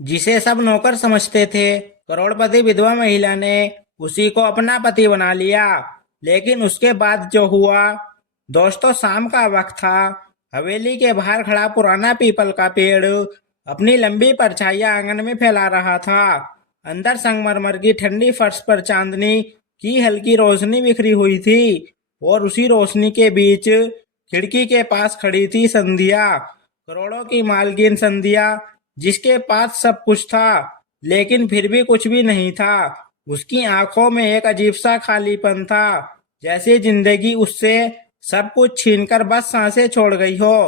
जिसे सब नौकर समझते थे। करोड़पति विधवा महिला ने उसी को अपना पति बना लिया। लेकिन उसके बाद जो हुआ, दोस्तों, शाम का वक्त था। हवेली के बाहर खड़ा पुराना पीपल का पेड़ अपनी लंबी परछाइयां आंगन में फैला रहा था। अंदर संगमरमर की ठंडी फर्श पर चांदनी की हल्की रोशनी बिखरी हुई थी और उसी रोशनी के बीच खिड़की के पास खड़ी थी संध्या। करोड़ों की मालकिन संध्या, जिसके पास सब कुछ था लेकिन फिर भी कुछ भी नहीं था। उसकी आंखों में एक अजीब सा खालीपन था, जैसे जिंदगी उससे सब कुछ छीनकर बस सांसें छोड़ गई हो।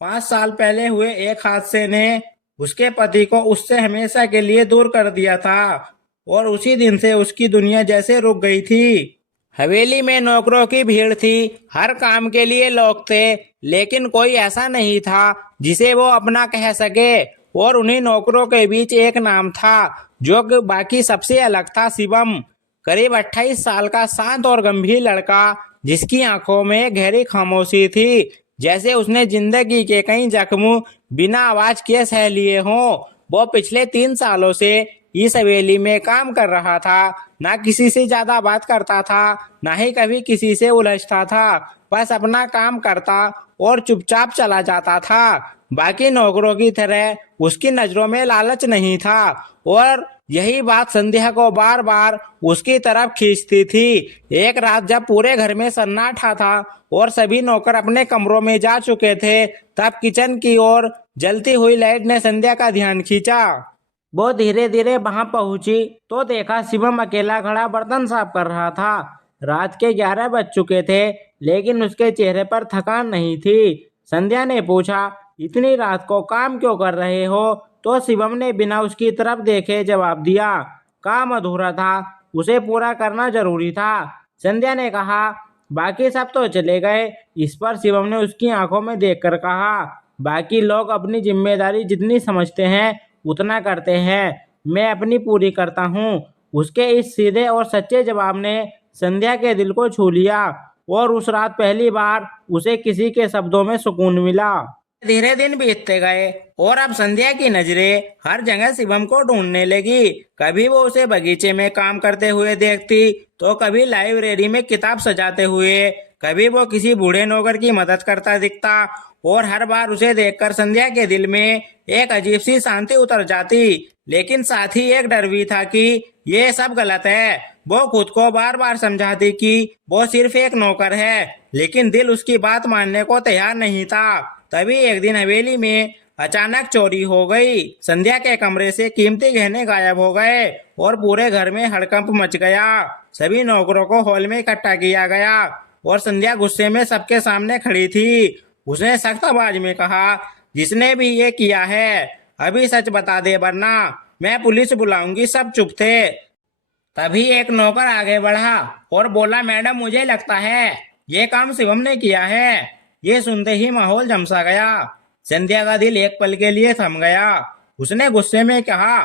5 साल पहले हुए एक हादसे ने उसके पति को उससे हमेशा के लिए दूर कर दिया था और उसी दिन से उसकी दुनिया जैसे रुक गई थी। हवेली में नौकरों की भीड़ थी, हर काम के लिए लोग थे, लेकिन कोई ऐसा नहीं था जिसे वो अपना कह सके। और उन्हीं नौकरों के बीच एक नाम था जो कि बाकी सबसे अलग था, शिवम। करीब 28 साल का शांत और गंभीर लड़का, जिसकी आंखों में गहरी खामोशी थी, जैसे उसने जिंदगी के कई जख्म बिना आवाज किए सह लिए हों। वो पिछले 3 सालों से इस हवेली में काम कर रहा था। ना किसी से ज्यादा बात करता था, ना ही कभी किसी से उलझता था। बस अपना काम करता और चुपचाप चला जाता था। बाकी नौकरों की तरह उसकी नजरों में लालच नहीं था और यही बात संध्या को बार बार उसकी तरफ खींचती थी। एक रात जब पूरे घर में सन्नाटा था और सभी नौकर अपने कमरों में जा चुके थे, तब किचन की ओर जलती हुई लाइट ने संध्या का ध्यान खींचा। वो धीरे धीरे वहां पहुंची तो देखा शिवम अकेला खड़ा बर्तन साफ कर रहा था। रात के 11 बज चुके थे, लेकिन उसके चेहरे पर थकान नहीं थी। संध्या ने पूछा, इतनी रात को काम क्यों कर रहे हो? तो शिवम ने बिना उसकी तरफ देखे जवाब दिया, काम अधूरा था, उसे पूरा करना जरूरी था। संध्या ने कहा, बाकी सब तो चले गए। इस पर शिवम ने उसकी आंखों में देखकर कहा, बाकी लोग अपनी जिम्मेदारी जितनी समझते हैं उतना करते हैं, मैं अपनी पूरी करता हूँ। उसके इस सीधे और सच्चे जवाब ने संध्या के दिल को छू लिया और उस रात पहली बार उसे किसी के शब्दों में सुकून मिला। धीरे दिन बीतते गए और अब संध्या की नजरें हर जगह शिवम को ढूंढने लगी। कभी वो उसे बगीचे में काम करते हुए देखती, तो कभी लाइब्रेरी में किताब सजाते हुए, कभी वो किसी बूढ़े नौकर की मदद करता दिखता। और हर बार उसे देखकर संध्या के दिल में एक अजीब सी शांति उतर जाती, लेकिन साथ ही एक डर भी था कि ये सब गलत है। वो खुद को बार बार समझाती कि वो सिर्फ एक नौकर है, लेकिन दिल उसकी बात मानने को तैयार नहीं था। तभी एक दिन हवेली में अचानक चोरी हो गई। संध्या के कमरे से कीमती गहने गायब हो गए और पूरे घर में हड़कंप मच गया। सभी नौकरों को हॉल में इकट्ठा किया गया और संध्या गुस्से में सबके सामने खड़ी थी। उसने सख्त आवाज में कहा, जिसने भी ये किया है अभी सच बता दे, वरना मैं पुलिस बुलाऊंगी। सब चुप थे। तभी एक नौकर आगे बढ़ा और बोला, मैडम, मुझे लगता है ये काम शिवम ने किया है। ये सुनते ही माहौल जमसा गया। संध्या का दिल एक पल के लिए थम गया। उसने गुस्से में कहा,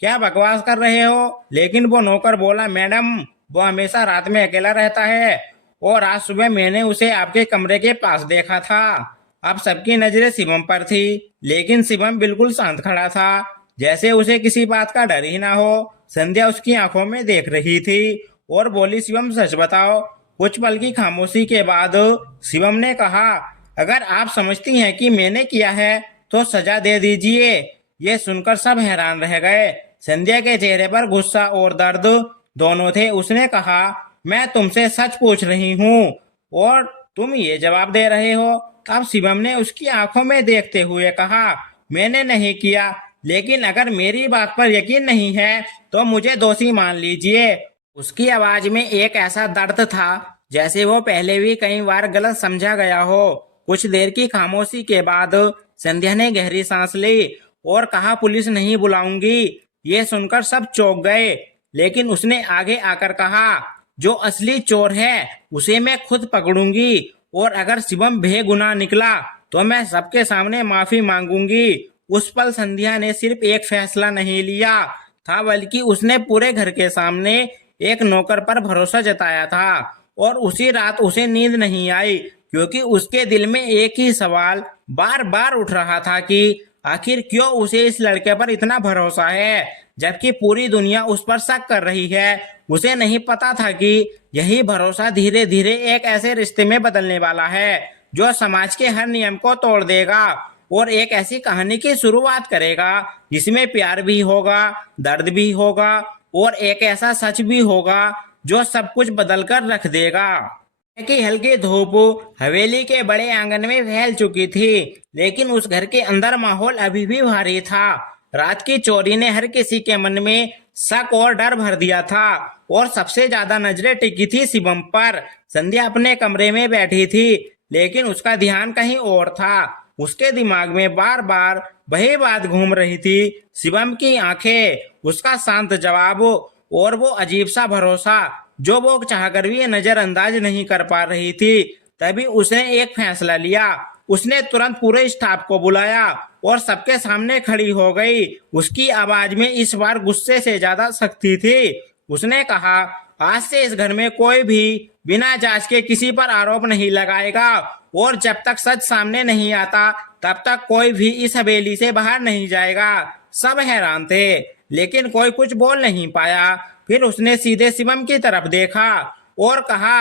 क्या बकवास कर रहे हो? लेकिन वो नौकर बोला, मैडम, वो हमेशा रात में अकेला रहता है और आज सुबह मैंने उसे आपके कमरे के पास देखा था। अब सबकी नजरें शिवम पर थी, लेकिन शिवम बिल्कुल शांत खड़ा था, जैसे उसे किसी बात का डर ही ना हो। संध्या उसकी आंखों में देख रही थी और बोली, शिवम, सच बताओ। कुछ पल की खामोशी के बाद शिवम ने कहा, अगर आप समझती हैं कि मैंने किया है तो सजा दे दीजिए। ये सुनकर सब हैरान रह गए। संध्या के चेहरे पर गुस्सा और दर्द दोनों थे। उसने कहा, मैं तुमसे सच पूछ रही हूँ और तुम ये जवाब दे रहे हो। तब शिवम ने उसकी आंखों में देखते हुए कहा, मैंने नहीं किया, लेकिन अगर मेरी बात पर यकीन नहीं है तो मुझे दोषी मान लीजिए। उसकी आवाज में एक ऐसा दर्द था जैसे वो पहले भी कई बार गलत समझा गया हो। कुछ देर की खामोशी के बाद संध्या ने गहरी सांस ली और कहा, पुलिस नहीं बुलाऊंगी। ये सुनकर सब चौंक गए, लेकिन उसने आगे आकर कहा, जो असली चोर है उसे मैं खुद पकड़ूंगी और अगर शिवम बेगुनाह निकला तो मैं सबके सामने माफी मांगूंगी। उस पल संध्या ने सिर्फ एक फैसला नहीं लिया था, बल्कि उसने पूरे घर के सामने एक नौकर पर भरोसा जताया था। और उसी रात उसे नींद नहीं आई, क्योंकि उसके दिल में एक ही सवाल बार बार उठ रहा था कि आखिर क्यों उसे इस लड़के पर इतना भरोसा है, जबकि पूरी दुनिया उस पर शक कर रही है। उसे नहीं पता था कि यही भरोसा धीरे धीरे एक ऐसे रिश्ते में बदलने वाला है जो समाज के हर नियम को तोड़ देगा और एक ऐसी कहानी की शुरुआत करेगा जिसमें प्यार भी होगा, दर्द भी होगा और एक ऐसा सच भी होगा जो सब कुछ बदल कर रख देगा। की हल्की धूप हवेली के बड़े आंगन में फैल चुकी थी, लेकिन उस घर के अंदर माहौल अभी भी भारी था। रात की चोरी ने हर किसी के मन में शक और डर भर दिया था और सबसे ज्यादा नजरें टिकी थी शिवम पर। संध्या अपने कमरे में बैठी थी, लेकिन उसका ध्यान कहीं और था। उसके दिमाग में बार बार वही बात घूम रही थी, शिवम की आंखें, उसका शांत जवाब और वो अजीब सा भरोसा जो वो चाहकर भी नजरअंदाज नहीं कर पा रही थी। तभी उसने एक फैसला लिया। उसने तुरंत पूरे स्टाफ को बुलाया और सबके सामने खड़ी हो गई। उसकी आवाज में इस बार गुस्से से ज्यादा सख्ती थी। उसने कहा, आज से इस घर में कोई भी बिना जांच के किसी पर आरोप नहीं लगाएगा और जब तक सच सामने नहीं आता तब तक कोई भी इस हवेली से बाहर नहीं जाएगा। सब हैरान थे, लेकिन कोई कुछ बोल नहीं पाया। फिर उसने सीधे शिवम की तरफ देखा और कहा,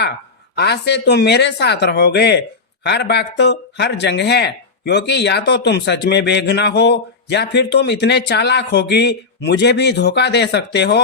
आज से तुम मेरे साथ रहोगे, हर वक्त, हर जगह, क्योंकि या तो तुम सच में बेगुनाह हो या फिर तुम इतने चालाक हो कि मुझे भी धोखा दे सकते हो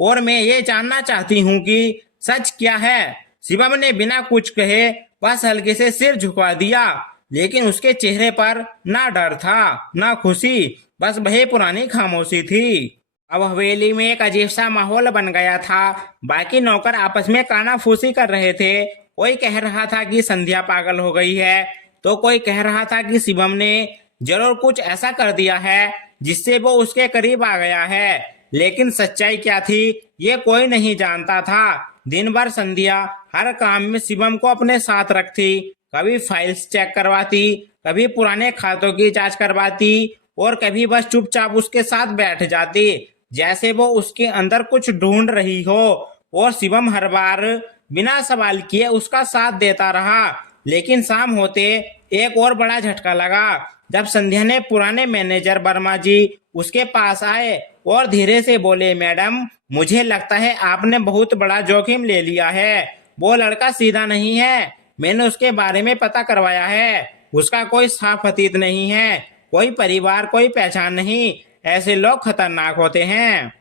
और मैं ये जानना चाहती हूँ कि सच क्या है। शिवम ने बिना कुछ कहे बस हल्के से सिर झुका दिया, लेकिन उसके चेहरे पर ना डर था ना खुशी, बस वही पुरानी खामोशी थी। अब हवेली में एक अजीब सा माहौल बन गया था। बाकी नौकर आपस में कानाफूसी कर रहे थे। कोई कह रहा था कि संध्या पागल हो गई है, तो कोई कह रहा था कि शिवम ने जरूर कुछ ऐसा कर दिया है जिससे वो उसके करीब आ गया है। लेकिन सच्चाई क्या थी ये कोई नहीं जानता था। दिन भर संध्या हर काम में शिवम को अपने साथ रखती, कभी फाइल्स चेक करवाती, कभी पुराने खातों की जांच करवाती और कभी बस चुपचाप उसके साथ बैठ जाती, जैसे वो उसके अंदर कुछ ढूंढ रही हो। और शिवम हर बार बिना सवाल किए उसका साथ देता रहा। लेकिन शाम होते एक और बड़ा झटका लगा, जब संध्या ने पुराने मैनेजर वर्मा जी उसके पास आए और धीरे से बोले, मैडम, मुझे लगता है आपने बहुत बड़ा जोखिम ले लिया है। वो लड़का सीधा नहीं है, मैंने उसके बारे में पता करवाया है। उसका कोई साफ अतीत नहीं है, कोई परिवार, कोई पहचान नहीं। ऐसे लोग खतरनाक होते हैं।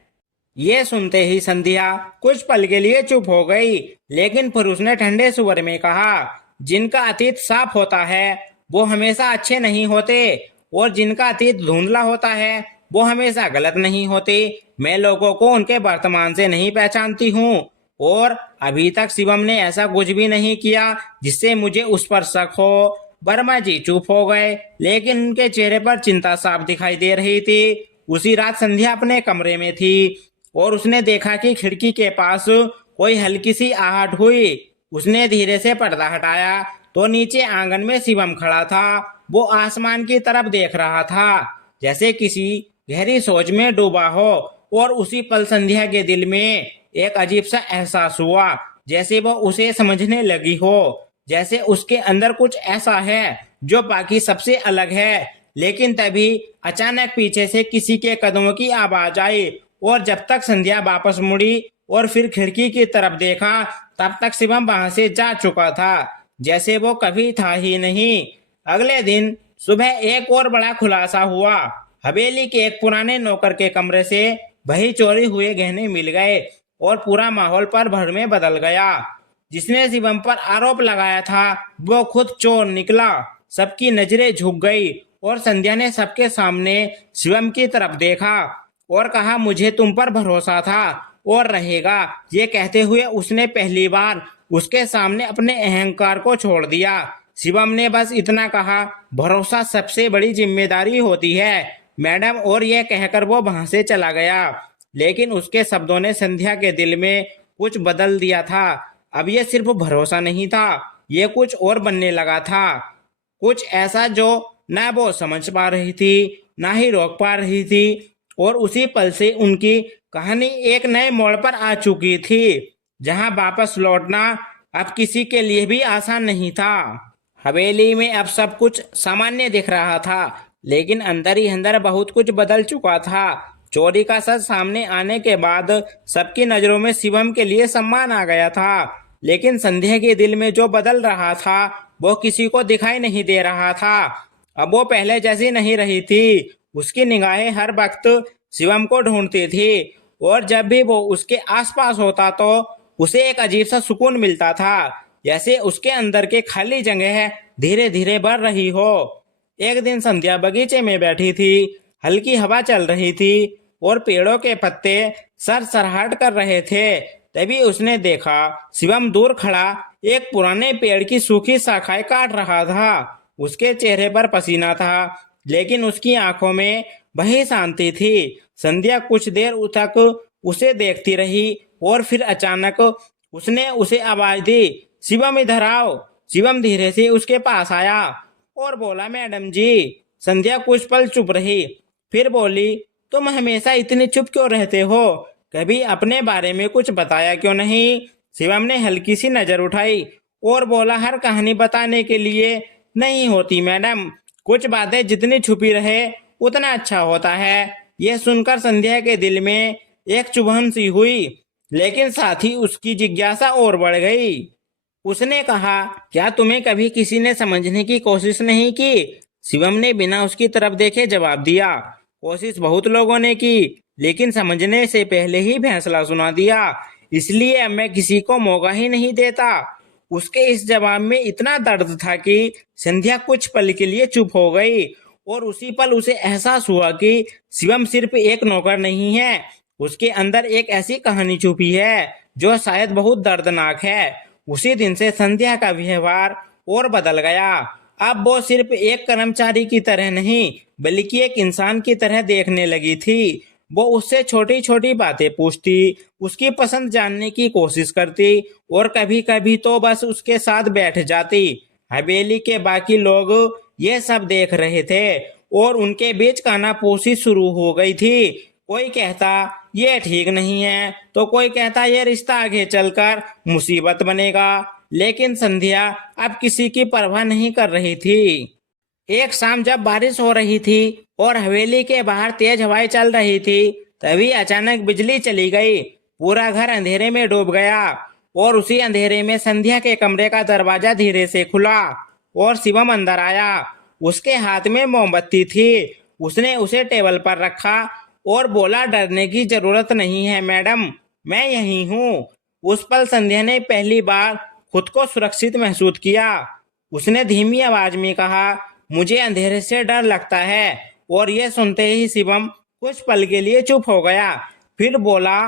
ये सुनते ही संध्या कुछ पल के लिए चुप हो गई, लेकिन फिर उसने ठंडे स्वर में कहा, जिनका अतीत साफ होता है वो हमेशा अच्छे नहीं होते और जिनका अतीत धुंधला होता है वो हमेशा गलत नहीं होते। मैं लोगों को उनके वर्तमान से नहीं पहचानती हूँ और अभी तक शिवम ने ऐसा कुछ भी नहीं किया जिससे मुझे उस पर शक हो। वर्मा जी चुप हो गए, लेकिन उनके चेहरे पर चिंता साफ दिखाई दे रही थी। उसी रात संध्या अपने कमरे में थी और उसने देखा कि खिड़की के पास कोई हल्की सी आहट हुई। उसने धीरे से पर्दा हटाया तो नीचे आंगन में शिवम खड़ा था। वो आसमान की तरफ देख रहा था, जैसे किसी गहरी सोच में डूबा हो। और उसी पल संध्या के दिल में एक अजीब सा एहसास हुआ, जैसे वो उसे समझने लगी हो, जैसे उसके अंदर कुछ ऐसा है जो बाकी सबसे अलग है। लेकिन तभी अचानक पीछे से किसी के कदमों की आवाज आई और जब तक संध्या वापस मुड़ी और फिर खिड़की की तरफ देखा, तब तक शिवम वहां से जा चुका था, जैसे वो कभी था ही नहीं। अगले दिन सुबह एक और बड़ा खुलासा हुआ। हवेली के एक पुराने नौकर के कमरे से वही चोरी हुए गहने मिल गए और पूरा माहौल पर भर में बदल गया। जिसने शिवम पर आरोप लगाया था वो खुद चोर निकला। सबकी नजरें झुक गई और संध्या ने सबके सामने शिवम की तरफ देखा और कहा, मुझे तुम पर भरोसा था और रहेगा। ये कहते हुए उसने पहली बार उसके सामने अपने अहंकार को छोड़ दिया। शिवम ने बस इतना कहा, भरोसा सबसे बड़ी जिम्मेदारी होती है मैडम, और यह कहकर वो वहां से चला गया। लेकिन उसके शब्दों ने संध्या के दिल में कुछ बदल दिया था। अब ये सिर्फ भरोसा नहीं था, ये कुछ और बनने लगा था, कुछ ऐसा जो ना वो समझ पा रही थी ना ही रोक पा रही थी। और उसी पल से उनकी कहानी एक नए मोड़ पर आ चुकी थी, जहां वापस लौटना अब किसी के लिए भी आसान नहीं था। हवेली में अब सब कुछ सामान्य दिख रहा था। लेकिन अंदर ही अंदर बहुत कुछ बदल चुका था। चोरी का सच सामने आने के बाद सबकी नजरों में शिवम के लिए सम्मान आ गया था, लेकिन संध्या के दिल में जो बदल रहा था वो किसी को दिखाई नहीं दे रहा था। अब वो पहले जैसी नहीं रही थी। उसकी निगाहें हर वक्त शिवम को ढूंढती थी, और जब भी वो उसके आसपास होता तो उसे एक अजीब सा सुकून मिलता था, जैसे उसके अंदर के खाली जगह धीरे धीरे भर रही हो। एक दिन संध्या बगीचे में बैठी थी। हल्की हवा चल रही थी और पेड़ों के पत्ते सरसराहट कर रहे थे। तभी उसने देखा शिवम दूर खड़ा एक पुराने पेड़ की सूखी शाखाएं काट रहा था। उसके चेहरे पर पसीना था, लेकिन उसकी आंखों में वही शांति थी। संध्या कुछ देर तक उसे देखती रही और फिर अचानक उसने उसे आवाज दी, शिवम इधर आओ। शिवम धीरे से उसके पास आया और बोला, मैडम जी। संध्या कुछ पल चुप रही, फिर बोली, तुम हमेशा इतने चुप क्यों रहते हो? कभी अपने बारे में कुछ बताया क्यों नहीं? शिवम ने हल्की सी नजर उठाई और बोला, हर कहानी बताने के लिए नहीं होती मैडम, कुछ बातें जितनी छुपी रहे उतना अच्छा होता है। यह सुनकर संध्या के दिल में एक चुभन सी हुई, लेकिन साथ ही उसकी जिज्ञासा और बढ़ गई। उसने कहा, क्या तुम्हें कभी किसी ने समझने की कोशिश नहीं की? शिवम ने बिना उसकी तरफ देखे जवाब दिया, कोशिश बहुत लोगों ने की, लेकिन समझने से पहले ही फैसला सुना दिया, इसलिए अब मैं किसी को मौका ही नहीं देता। उसके इस जवाब में इतना दर्द था कि संध्या कुछ पल के लिए चुप हो गई, और उसी पल उसे एहसास हुआ कि शिवम सिर्फ एक नौकर नहीं है, उसके अंदर एक ऐसी कहानी छुपी है जो शायद बहुत दर्दनाक है। उसी दिन से संध्या का व्यवहार और बदल गया। अब वो सिर्फ एक कर्मचारी की तरह नहीं, बल्कि एक इंसान की तरह देखने लगी थी। वो उससे छोटी छोटी बातें पूछती, उसकी पसंद जानने की कोशिश करती, और कभी कभी तो बस उसके साथ बैठ जाती। हवेली के बाकी लोग ये सब देख रहे थे और उनके बीच कानाफूसी शुरू हो गई थी। कोई कहता ये ठीक नहीं है, तो कोई कहता ये रिश्ता आगे चलकर मुसीबत बनेगा। लेकिन संध्या अब किसी की परवाह नहीं कर रही थी। एक शाम जब बारिश हो रही थी और हवेली के बाहर तेज हवाएं चल रही थी, तभी अचानक बिजली चली गई। पूरा घर अंधेरे में डूब गया, और उसी अंधेरे में संध्या के कमरे का दरवाजा धीरे से खुला और शिवम अंदर आया। उसके हाथ में मोमबत्ती थी। उसने उसे टेबल पर रखा और बोला, डरने की जरूरत नहीं है मैडम, मैं यही हूँ। उस पल संध्या ने पहली बार खुद को सुरक्षित महसूस किया। उसने धीमी आवाज में कहा, मुझे अंधेरे से डर लगता है। और यह सुनते ही शिवम कुछ पल के लिए चुप हो गया, फिर बोला,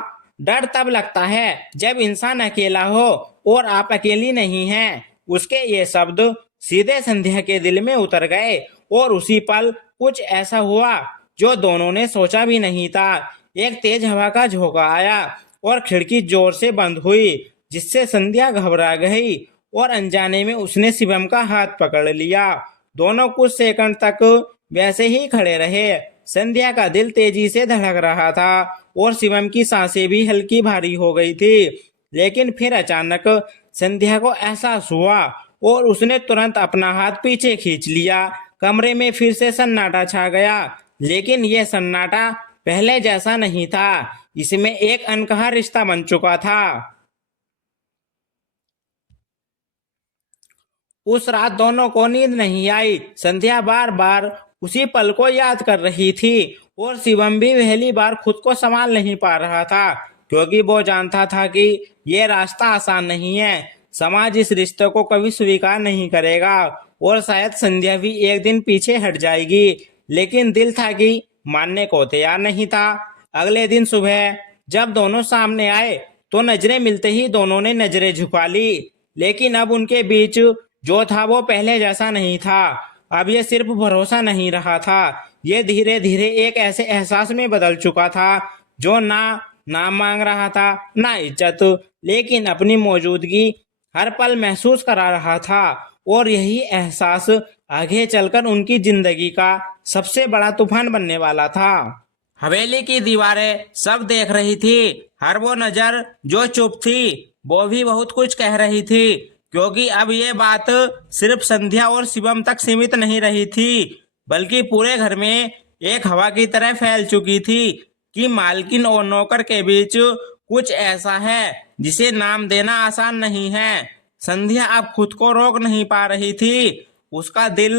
डर तब लगता है जब इंसान अकेला हो और आप अकेली नहीं हैं। उसके ये शब्द सीधे संध्या के दिल में उतर गए, और उसी पल कुछ ऐसा हुआ जो दोनों ने सोचा भी नहीं था। एक तेज हवा का झोंका आया और खिड़की जोर से बंद हुई, जिससे संध्या घबरा गई और अनजाने में उसने शिवम का हाथ पकड़ लिया। दोनों कुछ सेकंड तक वैसे ही खड़े रहे। संध्या का दिल तेजी से धड़क रहा था और शिवम की सांसें भी हल्की भारी हो गई थी। लेकिन फिर अचानक संध्या को एहसास हुआ और उसने तुरंत अपना हाथ पीछे खींच लिया। कमरे में फिर से सन्नाटा छा गया, लेकिन यह सन्नाटा पहले जैसा नहीं था। इसमें एक अनकहा रिश्ता बन चुका था। उस रात दोनों को नींद नहीं आई। संध्या बार बार उसी पल को याद कर रही थी, और शिवम भी पहली बार खुद को संभाल नहीं पा रहा था, क्योंकि वो जानता था कि ये रास्ता आसान नहीं है। समाज इस रिश्ते को कभी स्वीकार नहीं करेगा, और शायद संध्या भी एक दिन पीछे हट जाएगी, लेकिन दिल था कि मानने को तैयार नहीं था। अगले दिन सुबह जब दोनों सामने आए तो नजरें मिलते ही दोनों ने नजरें झुका ली, लेकिन अब उनके बीच जो था वो पहले जैसा नहीं था। अब ये सिर्फ भरोसा नहीं रहा था, ये धीरे धीरे एक ऐसे एहसास में बदल चुका था जो ना नाम मांग रहा था ना इज्जत, लेकिन अपनी मौजूदगी हर पल महसूस करा रहा था। और यही एहसास आगे चलकर उनकी जिंदगी का सबसे बड़ा तूफान बनने वाला था। हवेली की दीवारें सब देख रही थी। हर वो नजर जो चुप थी वो भी बहुत कुछ कह रही थी, क्योंकि अब ये बात सिर्फ संध्या और शिवम तक सीमित नहीं रही थी। बल्कि पूरे घर में एक हवा की तरह फैल चुकी थी कि मालकिन और नौकर के बीच कुछ ऐसा है जिसे नाम देना आसान नहीं है। संध्या अब खुद को रोक नहीं पा रही थी। उसका दिल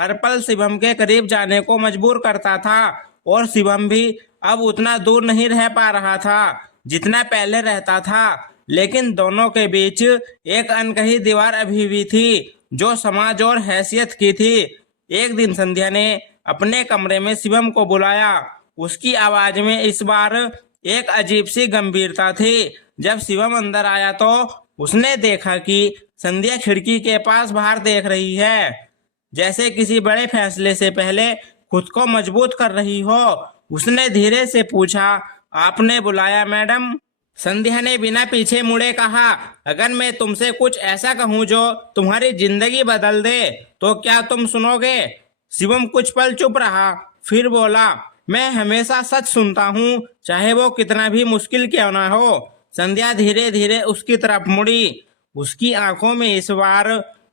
हर पल शिवम के करीब जाने को मजबूर करता था और शिवम भी अब उतना दूर नहीं रह पा रहा था जितना पहले रहता था। लेकिन दोनों के बीच एक अनकही दीवार अभी भी थी जो समाज और हैसियत की थी। एक दिन संध्या ने अपने कमरे में शिवम को बुलाया। उसकी आवाज में इस बार एक अजीब सी गंभीरता थी। जब शिवम अंदर आया तो उसने देखा कि संध्या खिड़की के पास बाहर देख रही है, जैसे किसी बड़े फैसले से पहले खुद को मजबूत कर रही हो। उसने धीरे से पूछा, आपने बुलाया मैडम? संध्या ने बिना पीछे मुड़े कहा, अगर मैं तुमसे कुछ ऐसा कहूँ जो तुम्हारी जिंदगी बदल दे तो क्या तुम सुनोगे? शिवम कुछ पल चुप रहा, फिर बोला, मैं हमेशा सच सुनता हूँ, चाहे वो कितना भी मुश्किल क्यों ना हो। संध्या धीरे धीरे उसकी तरफ मुड़ी। उसकी आंखों में इस बार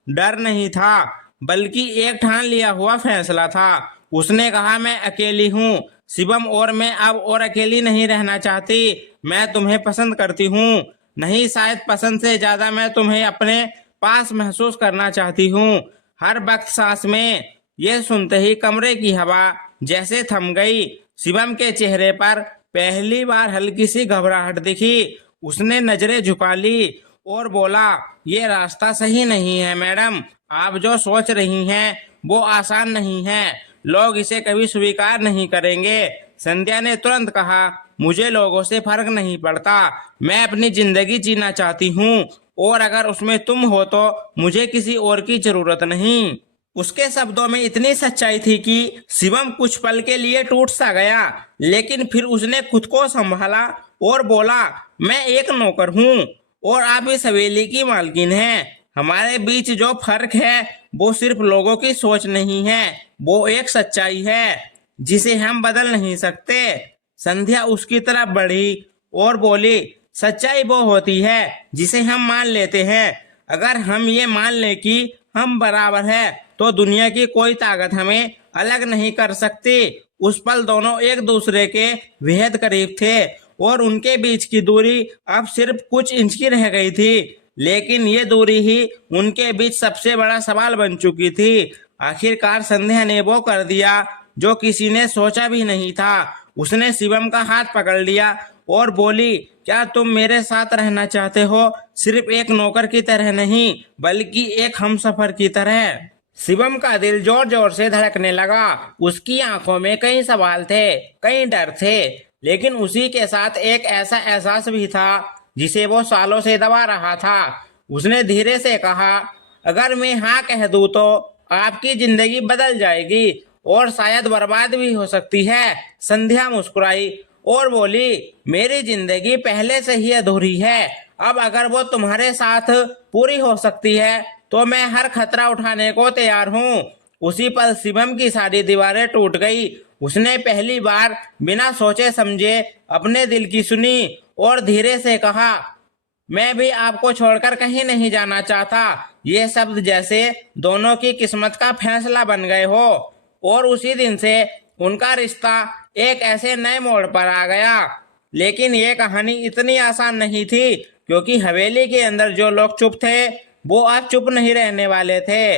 डर नहीं था बल्कि एक ठान लिया हुआ फैसला था। उसने कहा, मैं अकेली हूँ शिवम, और मैं अब और अकेली नहीं रहना चाहती। मैं तुम्हें पसंद करती हूँ, नहीं शायद पसंद से ज्यादा मैं तुम्हें अपने पास महसूस करना चाहती हूँ, हर वक्त सांस में। ये सुनते ही कमरे की हवा जैसे थम गई। शिवम के चेहरे पर पहली बार हल्की सी घबराहट दिखी। उसने नजरें झुका ली और बोला, ये रास्ता सही नहीं है मैडम, आप जो सोच रही हैं वो आसान नहीं है, लोग इसे कभी स्वीकार नहीं करेंगे। संध्या ने तुरंत कहा, मुझे लोगों से फर्क नहीं पड़ता, मैं अपनी जिंदगी जीना चाहती हूँ और अगर उसमें तुम हो तो मुझे किसी और की जरूरत नहीं। उसके शब्दों में इतनी सच्चाई थी कि शिवम कुछ पल के लिए टूट सा गया, लेकिन फिर उसने खुद को संभाला और बोला, मैं एक नौकर हूँ और आप इस हवेली की मालकिन हैं। हमारे बीच जो फर्क है वो सिर्फ लोगों की सोच नहीं है, वो एक सच्चाई है जिसे हम बदल नहीं सकते। संध्या उसकी तरफ बढ़ी और बोली, सच्चाई वो होती है जिसे हम मान लेते हैं। अगर हम ये मान लें कि हम बराबर है तो दुनिया की कोई ताकत हमें अलग नहीं कर सकती। उस पल दोनों एक दूसरे के बेहद करीब थे और उनके बीच की दूरी अब सिर्फ कुछ इंच की रह गई थी, लेकिन ये दूरी ही उनके बीच सबसे बड़ा सवाल बन चुकी थी। आखिरकार संध्या ने वो कर दिया जो किसी ने सोचा भी नहीं था। उसने शिवम का हाथ पकड़ लिया और बोली, क्या तुम मेरे साथ रहना चाहते हो? सिर्फ एक नौकर की तरह नहीं बल्कि एक हमसफर की तरह। शिवम का दिल जोर जोर से धड़कने लगा। उसकी आंखों में कई सवाल थे, कई डर थे, लेकिन उसी के साथ एक ऐसा एहसास भी था जिसे वो सालों से दबा रहा था। उसने धीरे से कहा, अगर मैं हाँ कह दूं तो आपकी जिंदगी बदल जाएगी और शायद बर्बाद भी हो सकती है। संध्या मुस्कुराई और बोली, मेरी जिंदगी पहले से ही अधूरी है, अब अगर वो तुम्हारे साथ पूरी हो सकती है तो मैं हर खतरा उठाने को तैयार हूँ। उसी पल शिवम की सारी दीवारें टूट गई। उसने पहली बार बिना सोचे समझे अपने दिल की सुनी और धीरे से कहा, मैं भी आपको छोड़कर कहीं नहीं जाना चाहता। ये शब्द जैसे दोनों की किस्मत का फैसला बन गए हो और उसी दिन से उनका रिश्ता एक ऐसे नए मोड़ पर आ गया। लेकिन ये कहानी इतनी आसान नहीं थी, क्योंकि हवेली के अंदर जो लोग चुप थे वो अब चुप नहीं रहने वाले थे।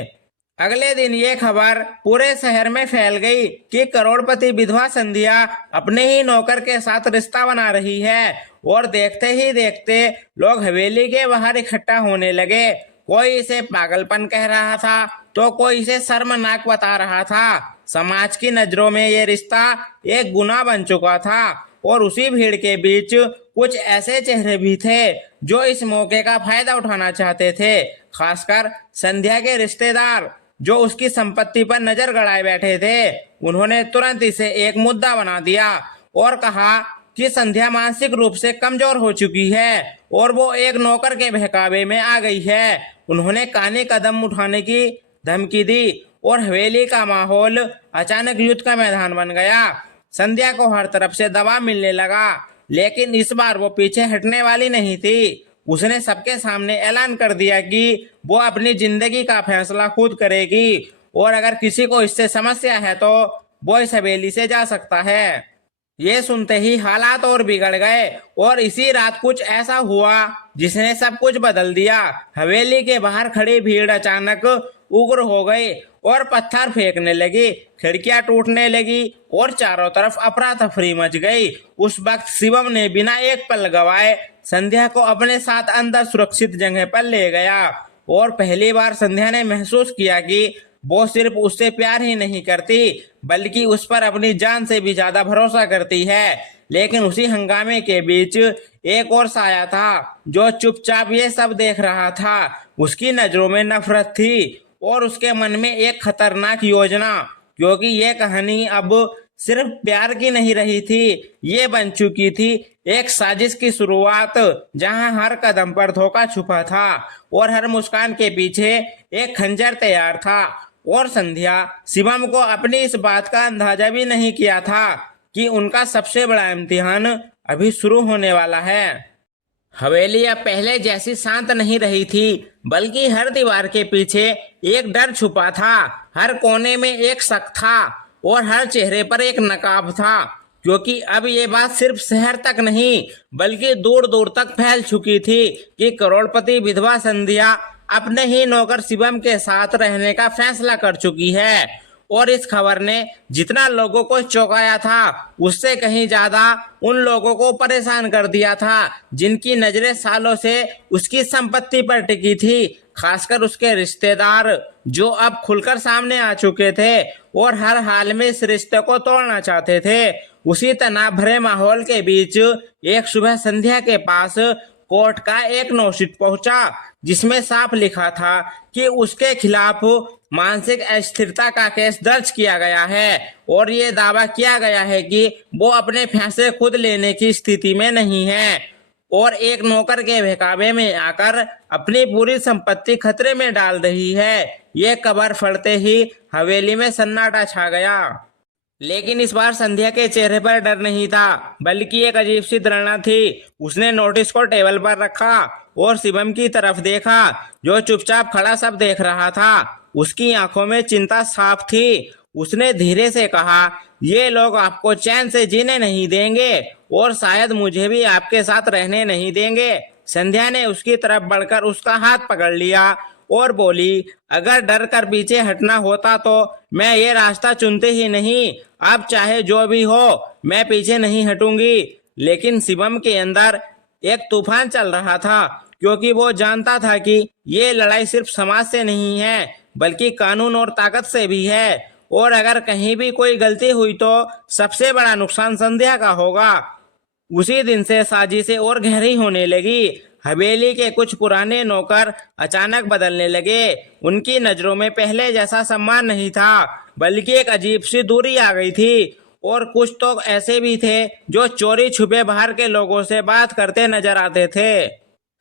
अगले दिन ये खबर पूरे शहर में फैल गई कि करोड़पति विधवा संध्या अपने ही नौकर के साथ रिश्ता बना रही है और देखते ही देखते लोग हवेली के बाहर इकट्ठा होने लगे। कोई इसे पागलपन कह रहा था तो कोई इसे शर्मनाक बता रहा था। समाज की नजरों में ये रिश्ता एक गुनाह बन चुका था और उसी भीड़ के बीच कुछ ऐसे चेहरे भी थे जो इस मौके का फायदा उठाना चाहते थे, खासकर संध्या के रिश्तेदार जो उसकी संपत्ति पर नजर गड़ाए बैठे थे। उन्होंने तुरंत इसे एक मुद्दा बना दिया और कहा कि संध्या मानसिक रूप से कमजोर हो चुकी है और वो एक नौकर के बहकावे में आ गई है। उन्होंने कानी कदम उठाने की धमकी दी और हवेली का माहौल अचानक युद्ध का मैदान बन गया। संध्या को हर तरफ से दबाव मिलने लगा, लेकिन इस बार वो पीछे हटने वाली नहीं थी। उसने सबके सामने ऐलान कर दिया कि वो अपनी जिंदगी का फैसला खुद करेगी और अगर किसी को इससे समस्या है तो वो इस हवेली से जा सकता है। ये सुनते ही हालात और बिगड़ गए और इसी रात कुछ ऐसा हुआ जिसने सब कुछ बदल दिया। हवेली के बाहर खड़ी भीड़ अचानक उग्र हो गई और पत्थर फेंकने लगी, खिड़कियां टूटने लगी और चारों तरफ अफरा तफरी मच गई। उस वक्त शिवम ने बिना एक पल गवाए संध्या को अपने साथ अंदर सुरक्षित जगह पर ले गया और पहली बार संध्या ने महसूस किया कि वो सिर्फ उससे प्यार ही नहीं करती बल्कि उस पर अपनी जान से भी ज्यादा भरोसा करती है। लेकिन उसी हंगामे के बीच एक और साया था जो चुपचाप ये सब देख रहा था। उसकी नजरों में नफरत थी और उसके मन में एक खतरनाक योजना, क्योंकि ये कहानी अब सिर्फ प्यार की नहीं रही थी, ये बन चुकी थी एक साजिश की शुरुआत जहां हर कदम पर धोखा छुपा था और हर मुस्कान के पीछे एक खंजर तैयार था। और संध्या शिवम को अपनी इस बात का अंदाजा भी नहीं किया था कि उनका सबसे बड़ा इम्तिहान अभी शुरू होने वाला है। हवेली अब पहले जैसी शांत नहीं रही थी, बल्कि हर दीवार के पीछे एक डर छुपा था, हर कोने में एक शक था और हर चेहरे पर एक नकाब था, क्योंकि अब ये बात सिर्फ शहर तक नहीं बल्कि दूर दूर तक फैल चुकी थी कि करोड़पति विधवा संध्या अपने ही नौकर शिवम के साथ रहने का फैसला कर चुकी है। और इस खबर ने जितना लोगों को चौंकाया था उससे कहीं ज्यादा उन लोगों को परेशान कर दिया था जिनकी नजरें सालों से उसकी संपत्ति पर टिकी थी, खासकर उसके रिश्तेदार जो अब खुलकर सामने आ चुके थे और हर हाल में इस रिश्ते को तोड़ना चाहते थे। उसी तनाव भरे माहौल के बीच एक सुबह संध्या के पास कोर्ट का एक नोटिस पहुंचा जिसमें साफ लिखा था कि उसके खिलाफ मानसिक अस्थिरता का केस दर्ज किया गया है और ये दावा किया गया है कि वो अपने फैसले खुद लेने की स्थिति में नहीं है और एक नौकर के बहकावे में आकर अपनी पूरी संपत्ति खतरे में डाल रही है। ये खबर फटते ही हवेली में सन्नाटा छा गया। लेकिन इस बार संध्या के चेहरे पर डर नहीं था बल्कि एक अजीब सी धारणा थी। उसने नोटिस को टेबल पर रखा और शिवम की तरफ देखा जो चुपचाप खड़ा सब देख रहा था। उसकी आंखों में चिंता साफ थी। उसने धीरे से कहा, ये लोग आपको चैन से जीने नहीं देंगे और शायद मुझे भी आपके साथ रहने नहीं देंगे। संध्या ने उसकी तरफ बढ़कर उसका हाथ पकड़ लिया और बोली, अगर डर कर पीछे हटना होता तो मैं ये रास्ता चुनते ही नहीं। अब चाहे जो भी हो मैं पीछे नहीं हटूंगी। लेकिन शिवम के अंदर एक तूफान चल रहा था, क्योंकि वो जानता था कि ये लड़ाई सिर्फ समाज से नहीं है बल्कि कानून और ताकत से भी है और अगर कहीं भी कोई गलती हुई तो सबसे बड़ा नुकसान संध्या का होगा। उसी दिन से साजिशें और गहरी होने लगी। हवेली के कुछ पुराने नौकर अचानक बदलने लगे। उनकी नजरों में पहले जैसा सम्मान नहीं था बल्कि एक अजीब सी दूरी आ गई थी और कुछ तो ऐसे भी थे जो चोरी छुपे बाहर के लोगों से बात करते नजर आते थे।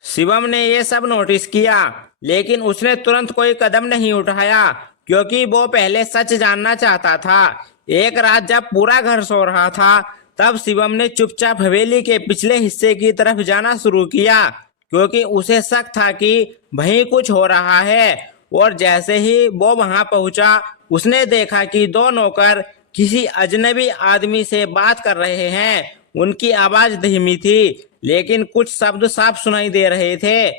शिवम ने ये सब नोटिस किया लेकिन उसने तुरंत कोई कदम नहीं उठाया क्योंकि वो पहले सच जानना चाहता था। एक रात जब पूरा घर सो रहा था तब शिवम ने चुपचाप हवेली के पिछले हिस्से की तरफ जाना शुरू किया क्योंकि उसे शक था कि वहीं कुछ हो रहा है। और जैसे ही वो वहां पहुंचा उसने देखा कि दो नौकर किसी अजनबी आदमी से बात कर रहे हैं। उनकी आवाज धीमी थी लेकिन कुछ शब्द साफ सुनाई दे रहे थे,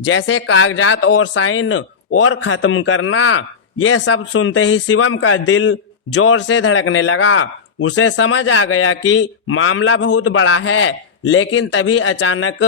जैसे कागजात और साइन और खत्म करना। यह शब्द सुनते ही शिवम का दिल जोर से धड़कने लगा। उसे समझ आ गया कि मामला बहुत बड़ा है। लेकिन तभी अचानक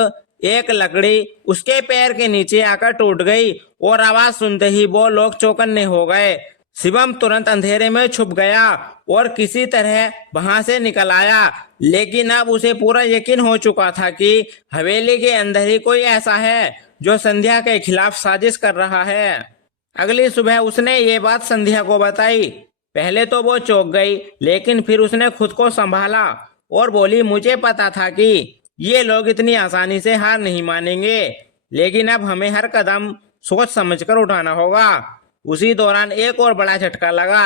एक लकड़ी उसके पैर के नीचे आकर टूट गई और आवाज सुनते ही वो लोग चौकन्ने हो गए। शिवम तुरंत अंधेरे में छुप गया और किसी तरह वहां से निकल आया। लेकिन अब उसे पूरा यकीन हो चुका था कि हवेली के अंदर ही कोई ऐसा है जो संध्या के खिलाफ साजिश कर रहा है। अगली सुबह उसने ये बात संध्या को बताई। पहले तो वो चौंक गई लेकिन फिर उसने खुद को संभाला और बोली, मुझे पता था कि ये लोग इतनी आसानी से हार नहीं मानेंगे, लेकिन अब हमें हर कदम सोच समझकर उठाना होगा। उसी दौरान एक और बड़ा झटका लगा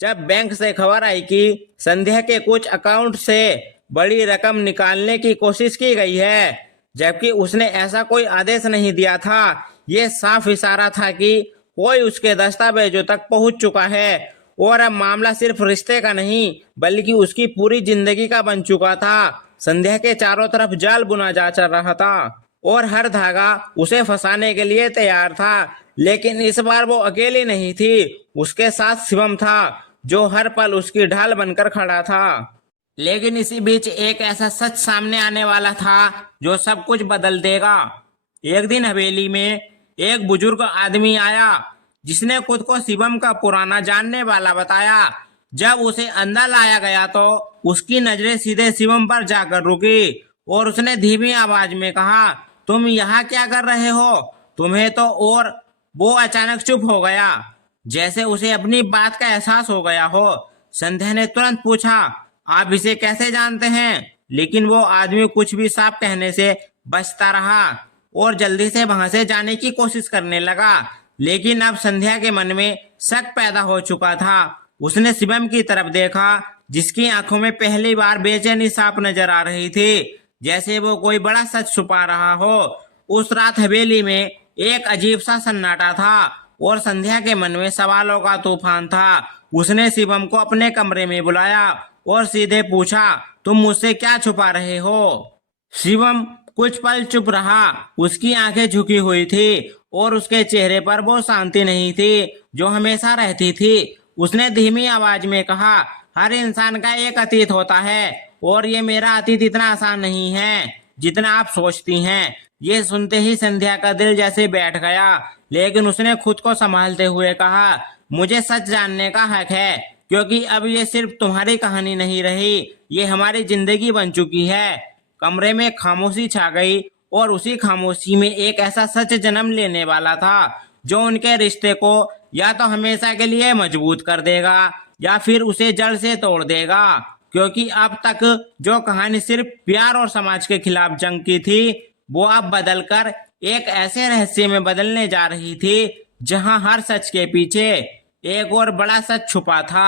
जब बैंक से खबर आई कि संध्या के कुछ अकाउंट से बड़ी रकम निकालने की कोशिश की गई है, जबकि उसने ऐसा कोई आदेश नहीं दिया था। ये साफ इशारा था कि कोई उसके दस्तावेजों तक पहुंच चुका है और अब मामला सिर्फ रिश्ते का नहीं बल्कि उसकी पूरी जिंदगी का बन चुका था। संध्या के चारों तरफ जाल बुना जा चल रहा था और हर धागा उसे फंसाने के लिए तैयार था। लेकिन इस बार वो अकेली नहीं थी, उसके साथ शिवम था जो हर पल उसकी ढाल बनकर खड़ा था। लेकिन इसी बीच एक ऐसा सच सामने आने वाला था जो सब कुछ बदल देगा। एक दिन हवेली में एक बुजुर्ग आदमी आया जिसने खुद को शिवम का पुराना जानने वाला बताया। जब उसे अंदर लाया गया तो उसकी नजरें सीधे शिवम पर जाकर रुकी और उसने धीमी आवाज में कहा, तुम यहाँ क्या कर रहे हो? तुम्हें तो। और वो अचानक चुप हो गया, जैसे उसे अपनी बात का एहसास हो गया हो। संध्या ने तुरंत पूछा, आप इसे कैसे जानते हैं? लेकिन वो आदमी कुछ भी साफ कहने से बचता रहा और जल्दी से वहां से जाने की कोशिश करने लगा। लेकिन अब संध्या के मन में शक पैदा हो चुका था। उसने शिवम की तरफ देखा जिसकी आंखों में पहली बार बेचैनी साफ नजर आ रही थी, जैसे वो कोई बड़ा सच छुपा रहा हो। उस रात हवेली में एक अजीब सा सन्नाटा था और संध्या के मन में सवालों का तूफान था। उसने शिवम को अपने कमरे में बुलाया और सीधे पूछा, तुम मुझसे क्या छुपा रहे हो? शिवम कुछ पल चुप रहा। उसकी आंखें झुकी हुई थी और उसके चेहरे पर वो शांति नहीं थी जो हमेशा रहती थी। उसने धीमी आवाज में कहा, हर इंसान का एक अतीत होता है और ये मेरा अतीत इतना आसान नहीं है जितना आप सोचती हैं। ये सुनते ही संध्या का दिल जैसे बैठ गया, लेकिन उसने खुद को संभालते हुए कहा, मुझे सच जानने का हक है, क्योंकि अब ये सिर्फ तुम्हारी कहानी नहीं रही, ये हमारी जिंदगी बन चुकी है। कमरे में खामोशी छा गई और उसी खामोशी में एक ऐसा सच जन्म लेने वाला था जो उनके रिश्ते को या तो हमेशा के लिए मजबूत कर देगा या फिर उसे जड़ से तोड़ देगा। क्योंकि अब तक जो कहानी सिर्फ प्यार और समाज के खिलाफ जंग की थी, वो अब बदलकर एक ऐसे रहस्य में बदलने जा रही थी जहां हर सच के पीछे एक और बड़ा सच छुपा था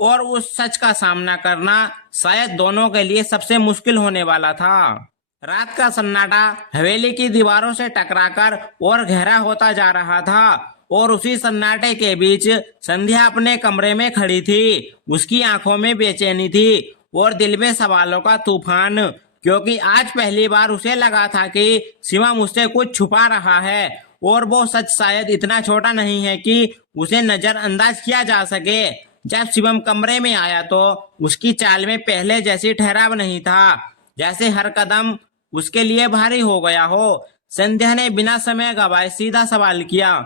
और उस सच का सामना करना शायद दोनों के लिए सबसे मुश्किल होने वाला था। रात का सन्नाटा हवेली की दीवारों से टकराकर और गहरा होता जा रहा था और उसी सन्नाटे के बीच संध्या अपने कमरे में खड़ी थी। उसकी आंखों में बेचैनी थी और दिल में सवालों का तूफान, क्योंकि आज पहली बार उसे लगा था कि शिवम उससे कुछ छुपा रहा है और वो सच शायद इतना छोटा नहीं है कि उसे नजरअंदाज किया जा सके। जब शिवम कमरे में आया तो उसकी चाल में पहले जैसी ठहराव नहीं था, जैसे हर कदम उसके लिए भारी हो गया हो। संध्या ने बिना समय गवाए सीधा सवाल किया,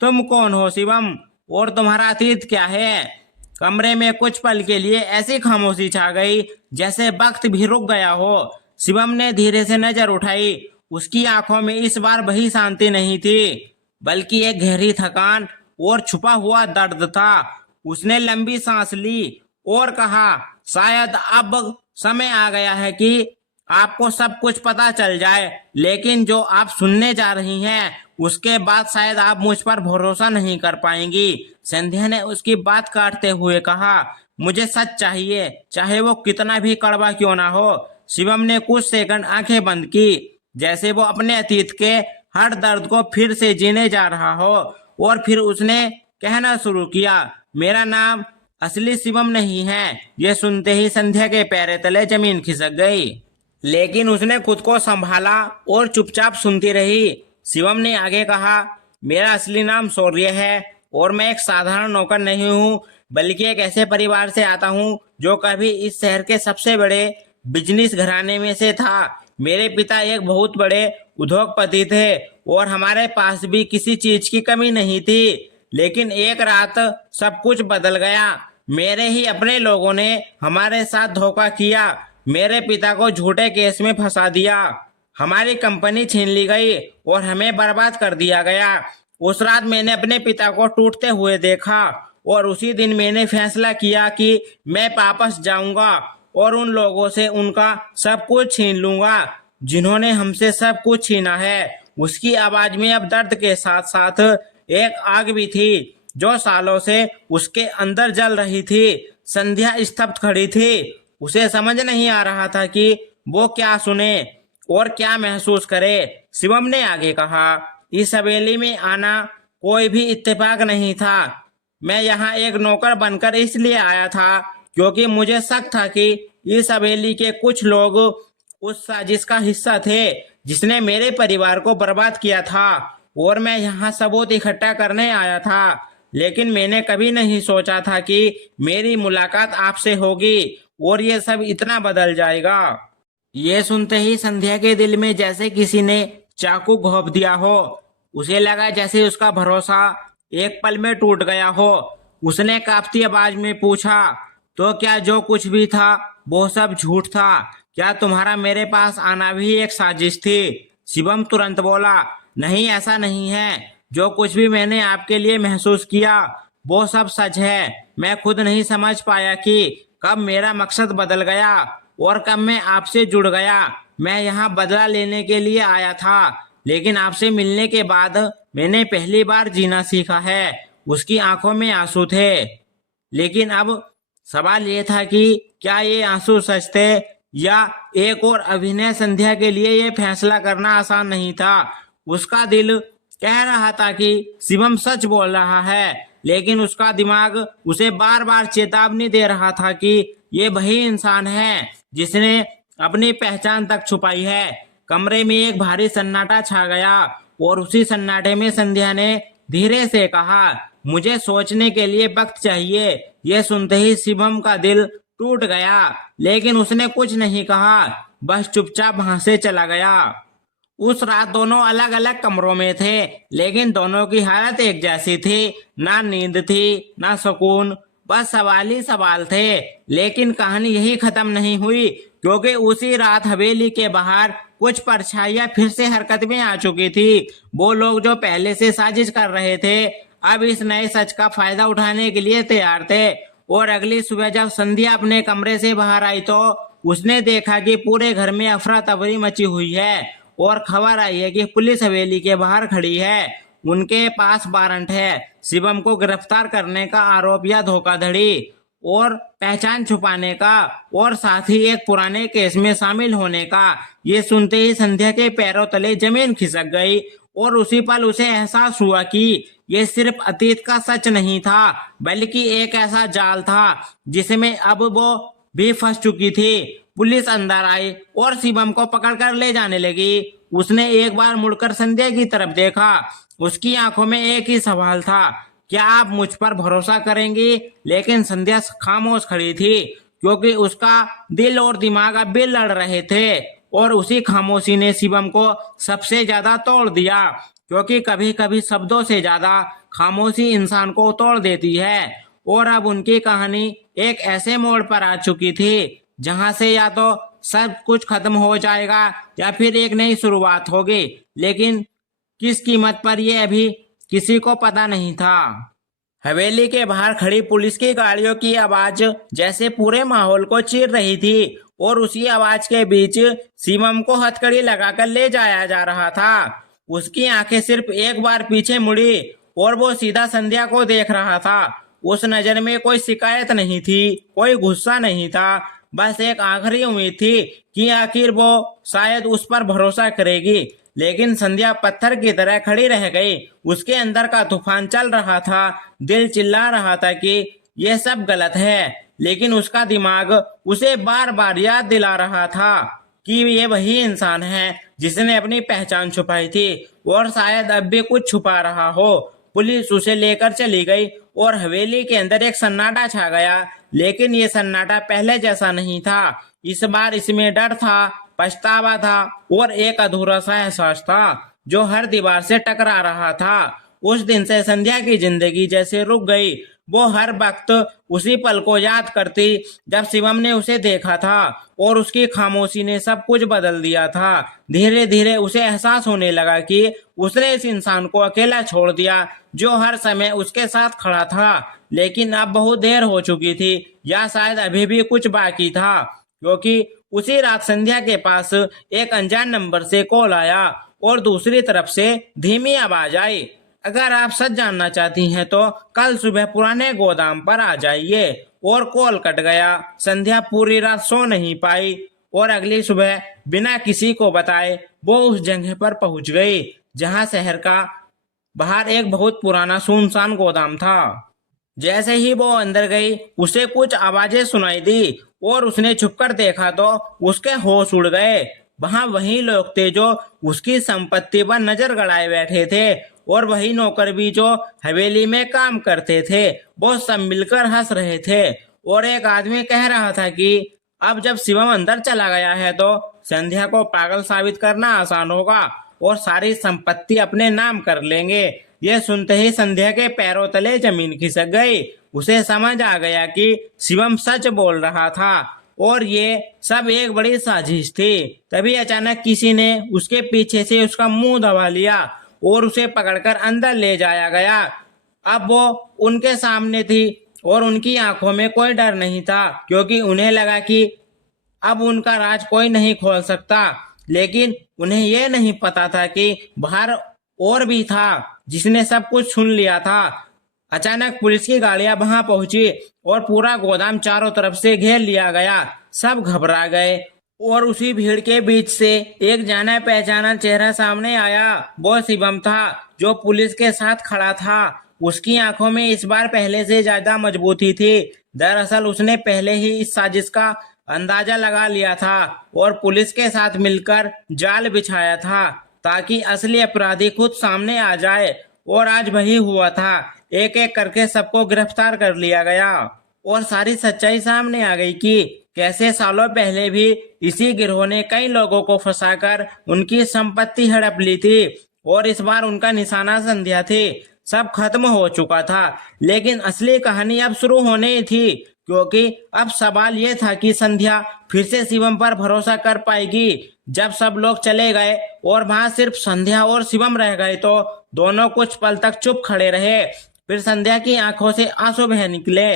तुम कौन हो शिवम और तुम्हारा अतीत क्या है? कमरे में कुछ पल के लिए ऐसी खामोशी छा गई जैसे वक्त भी रुक गया हो। शिवम ने धीरे से नजर उठाई। उसकी आंखों में इस बार वही शांति नहीं थी बल्कि एक गहरी थकान और छुपा हुआ दर्द था। उसने लंबी सांस ली और कहा, शायद अब समय आ गया है कि आपको सब कुछ पता चल जाए, लेकिन जो आप सुनने जा रही हैं उसके बाद शायद आप मुझ पर भरोसा नहीं कर पाएंगी। संध्या ने उसकी बात काटते हुए कहा, मुझे सच चाहिए, चाहे वो कितना भी कड़वा क्यों ना हो। शिवम ने कुछ सेकंड आंखें बंद की, जैसे वो अपने अतीत के हर दर्द को फिर से जीने जा रहा हो, और फिर उसने कहना शुरू किया, मेरा नाम असली शिवम नहीं है। ये सुनते ही संध्या के पैर तले जमीन खिसक गई, लेकिन उसने खुद को संभाला और चुपचाप सुनती रही। शिवम ने आगे कहा, मेरा असली नाम शौर्य है और मैं एक साधारण नौकर नहीं हूँ, बल्कि एक ऐसे परिवार से आता हूँ जो कभी इस शहर के सबसे बड़े बिजनेस घराने में से था। मेरे पिता एक बहुत बड़े उद्योगपति थे और हमारे पास भी किसी चीज की कमी नहीं थी। लेकिन एक रात सब कुछ बदल गया। मेरे ही अपने लोगों ने हमारे साथ धोखा किया, मेरे पिता को झूठे केस में फंसा दिया, हमारी कंपनी छीन ली गई और हमें बर्बाद कर दिया गया। उस रात मैंने अपने पिता को टूटते हुए देखा और उसी दिन मैंने फैसला किया कि मैं वापस जाऊंगा और उन लोगों से उनका सब कुछ छीन लूंगा जिन्होंने हमसे सब कुछ छीना है। उसकी आवाज में अब दर्द के साथ साथ एक आग भी थी जो सालों से उसके अंदर जल रही थी। संध्या स्तब्ध खड़ी थी। उसे समझ नहीं आ रहा था कि वो क्या सुने और क्या महसूस करे। शिवम ने आगे कहा, इस हवेली में आना कोई भी इत्तेफाक नहीं था। मैं यहाँ एक नौकर बनकर इसलिए आया था क्योंकि मुझे शक था कि इस हवेली के कुछ लोग उस साजिश का हिस्सा थे जिसने मेरे परिवार को बर्बाद किया था, और मैं यहाँ सबूत इकट्ठा करने आया था। लेकिन मैंने कभी नहीं सोचा था कि मेरी मुलाकात आपसे होगी और ये सब इतना बदल जाएगा। ये सुनते ही संध्या के दिल में जैसे किसी ने चाकू घोंप दिया हो। उसे लगा जैसे उसका भरोसा एक पल में टूट गया हो। उसने कांपती आवाज में पूछा, तो क्या जो कुछ भी था वो सब झूठ था? क्या तुम्हारा मेरे पास आना भी एक साजिश थी? शिवम तुरंत बोला, नहीं, ऐसा नहीं है। जो कुछ भी मैंने आपके लिए महसूस किया वो सब सच है। मैं खुद नहीं समझ पाया कि कब मेरा मकसद बदल गया और कब मैं आपसे जुड़ गया। मैं यहाँ बदला लेने के लिए आया था, लेकिन आपसे मिलने के बाद मैंने पहली बार जीना सीखा है। उसकी आंखों में आंसू थे, लेकिन अब सवाल ये था कि क्या ये आंसू सच थे या एक और अभिनय। संध्या के लिए ये फैसला करना आसान नहीं था। उसका दिल कह रहा था कि शिवम सच बोल रहा है, लेकिन उसका दिमाग उसे बार बार चेतावनी दे रहा था कि ये वही इंसान है जिसने अपनी पहचान तक छुपाई है। कमरे में एक भारी सन्नाटा छा गया और उसी सन्नाटे में संध्या ने धीरे से कहा, मुझे सोचने के लिए वक्त चाहिए। ये सुनते ही शिवम का दिल टूट गया, लेकिन उसने कुछ नहीं कहा, बस चुपचाप वहां से चला गया। उस रात दोनों अलग अलग कमरों में थे, लेकिन दोनों की हालत एक जैसी थी। ना नींद थी, ना सुकून, बस सवाल ही सवाल थे। लेकिन कहानी यही खत्म नहीं हुई, क्योंकि उसी रात हवेली के बाहर कुछ परछाइयां फिर से हरकत में आ चुकी थी। वो लोग जो पहले से साजिश कर रहे थे अब इस नए सच का फायदा उठाने के लिए तैयार थे। और अगली सुबह जब संध्या अपने कमरे से बाहर आई तो उसने देखा कि पूरे घर में अफरा तफरी मची हुई है और खबर आई है कि पुलिस हवेली के बाहर खड़ी है। उनके पास वारंट है शिवम को गिरफ्तार करने का आरोप या धोखाधड़ी और पहचान छुपाने का, और साथ ही एक पुराने केस में शामिल होने का। ये सुनते ही संध्या के पैरों तले जमीन खिसक गई और उसी पल उसे एहसास हुआ कि ये सिर्फ अतीत का सच नहीं था, बल्कि एक ऐसा जाल था जिसमें अब वो भी फंस चुकी थी। पुलिस अंदर आई और शिवम को पकड़कर ले जाने लगी। उसने एक बार मुड़कर संध्या की तरफ देखा। उसकी आंखों में एक ही सवाल था, क्या आप मुझ पर भरोसा करेंगी? लेकिन संध्या खामोश खड़ी थी, क्योंकि उसका दिल और दिमाग अब भी लड़ रहे थे। और उसी खामोशी ने शिवम को सबसे ज्यादा तोड़ दिया, क्योंकि कभी कभी शब्दों से ज्यादा खामोशी इंसान को तोड़ देती है। और अब उनकी कहानी एक ऐसे मोड़ पर आ चुकी थी जहां से या तो सब कुछ खत्म हो जाएगा या फिर एक नई शुरुआत होगी, लेकिन किस कीमत पर ये अभी किसी को पता नहीं था। हवेली के बाहर खड़ी पुलिस की गाड़ियों की आवाज जैसे पूरे माहौल को चीर रही थी, और उसी आवाज के बीच शिवम को हथकड़ी लगाकर ले जाया जा रहा था। उसकी आंखें सिर्फ एक बार पीछे मुड़ी और वो सीधा संध्या को देख रहा था। उस नजर में कोई शिकायत नहीं थी, कोई गुस्सा नहीं था, बस एक आखिरी उम्मीद थी कि आखिर वो शायद उस पर भरोसा करेगी। लेकिन संध्या पत्थर की तरह खड़ी रह गई। उसके अंदर का तूफान चल रहा था। दिल चिल्ला रहा था कि यह सब गलत है, लेकिन उसका दिमाग उसे बार बार याद दिला रहा था कि ये वही इंसान है जिसने अपनी पहचान छुपाई थी और शायद अब भी कुछ छुपा रहा हो। पुलिस उसे लेकर चली गई और हवेली के अंदर एक सन्नाटा छा गया, लेकिन ये सन्नाटा पहले जैसा नहीं था। इस बार इसमें डर था, पछतावा था और एक अधूरा सा एहसास था जो हर दीवार से टकरा रहा था। उस दिन से संध्या की जिंदगी जैसे रुक गई। वो हर वक्त उसी पल को याद करती जब शिवम ने उसे देखा था, और उसकी खामोशी ने सब कुछ बदल दिया था। धीरे धीरे उसे एहसास होने लगा कि उसने इस इंसान को अकेला छोड़ दिया जो हर समय उसके साथ खड़ा था। लेकिन अब बहुत देर हो चुकी थी, या शायद अभी भी कुछ बाकी था, क्योंकि उसी रात संध्या के पास एक अनजान नंबर से कॉल आया और दूसरी तरफ से धीमी आवाज आई, अगर आप सच जानना चाहती हैं तो कल सुबह पुराने गोदाम पर आ जाइए। और कॉल कट गया। संध्या पूरी रात सो नहीं पाई और अगली सुबह बिना किसी को बताए वो उस जगह पर पहुंच गई जहां शहर का बाहर एक बहुत पुराना सुनसान गोदाम था। जैसे ही वो अंदर गई उसे कुछ आवाजें सुनाई दी और उसने छुपकर देखा तो उसके होश उड़ गए। वहां वही लोग थे जो उसकी संपत्ति पर नजर गड़ाए बैठे थे और वही नौकर भी जो हवेली में काम करते थे। वो सब मिलकर हंस रहे थे और एक आदमी कह रहा था कि अब जब शिवम अंदर चला गया है तो संध्या को पागल साबित करना आसान होगा और सारी संपत्ति अपने नाम कर लेंगे। ये सुनते ही संध्या के पैरों तले जमीन खिसक गई। उसे समझ आ गया कि शिवम सच बोल रहा था और ये सब एक बड़ी साजिश थी। तभी अचानक किसी ने उसके पीछे से उसका मुंह दबा लिया और उसे पकड़कर अंदर ले जाया गया। अब वो उनके सामने थी और उनकी आंखों में कोई डर नहीं था, क्योंकि उन्हें लगा कि अब उनका राज कोई नहीं खोल सकता। लेकिन उन्हें यह नहीं पता था कि बाहर और भी था जिसने सब कुछ सुन लिया था। अचानक पुलिस की गाड़ियां वहां पहुंची और पूरा गोदाम चारों तरफ से घेर लिया गया। सब घबरा गए और उसी भीड़ के बीच से एक जाना पहचाना चेहरा सामने आया। वो शिवम था जो पुलिस के साथ खड़ा था। उसकी आंखों में इस बार पहले से ज्यादा मजबूती थी। दरअसल उसने पहले ही इस साजिश का अंदाजा लगा लिया था और पुलिस के साथ मिलकर जाल बिछाया था ताकि असली अपराधी खुद सामने आ जाए। और आज वही हुआ था। एक एक करके सबको गिरफ्तार कर लिया गया और सारी सच्चाई सामने आ गई कि कैसे सालों पहले भी इसी गिरोह ने कई लोगों को फंसाकर उनकी संपत्ति हड़प ली थी और इस बार उनका निशाना संध्या थी। सब खत्म हो चुका था, लेकिन असली कहानी अब शुरू होने ही थी, क्योंकि अब सवाल यह था कि संध्या फिर से शिवम पर भरोसा कर पाएगी। जब सब लोग चले गए और वहां सिर्फ संध्या और शिवम रह गए तो दोनों कुछ पल तक चुप खड़े रहे। फिर संध्या की आंखों से आंसू बह निकले।